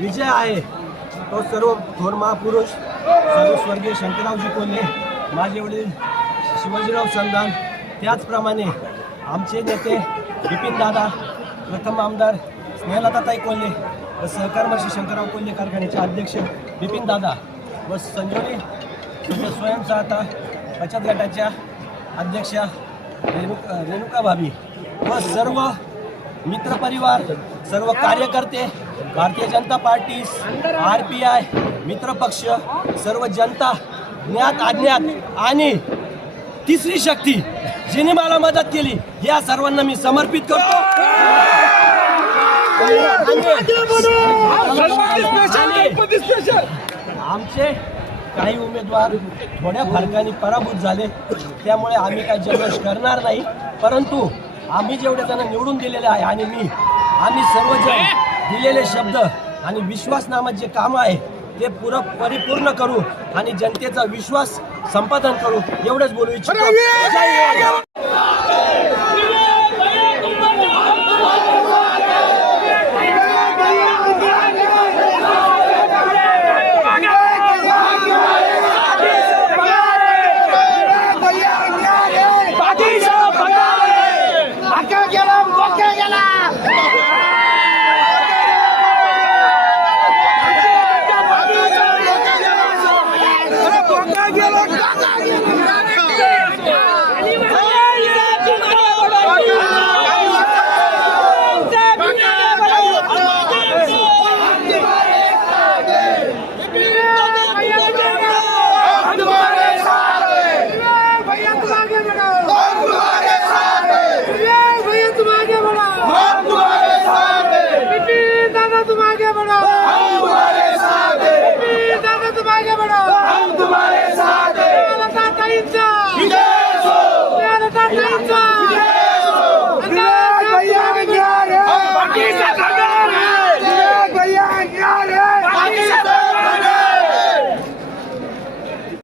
विजय आहे. तो सर्व थोर महापुरुष सर्व स्वर्गीय शंकररावजी कोल्हे माझे वडील शिवाजीराव संधान त्याचप्रमाणे आमचे नेते बिपिन दादा प्रथम आमदार स्नेहलताताई कोल्हे व सहकर्मशी शंकरराव कोल्हे कारखान्याचे अध्यक्ष बिपिन दादा व संजीवनी म्हणजे स्वयंसहायता बचत गटाच्या अध्यक्षा रेणु रेणुका भाभी व सर्व मित्रपरिवार सर्व कार्यकर्ते Bharatiya Janata Party R P I मित्रपक्ष सर्व जनता ज्ञात अज्ञात आणि तिसरी शक्ती जिने मला मदत केली या सर्वांना मी समर्पित करतो. आमचे काही उमेदवार थोड्या फरकाने पराभूत झाले त्यामुळे आम्ही काही जल्लोष करणार नाही परंतु आम्ही जेवढे जण निवडून दिलेले आहे आणि मी आम्ही सर्वजण दिलेले शब्द आणि विश्वासनामा जे काम आहे ते पूर परिपूर्ण करू आणि जनतेचा विश्वास संपादन करू एवढंच बोलू इच्छितो.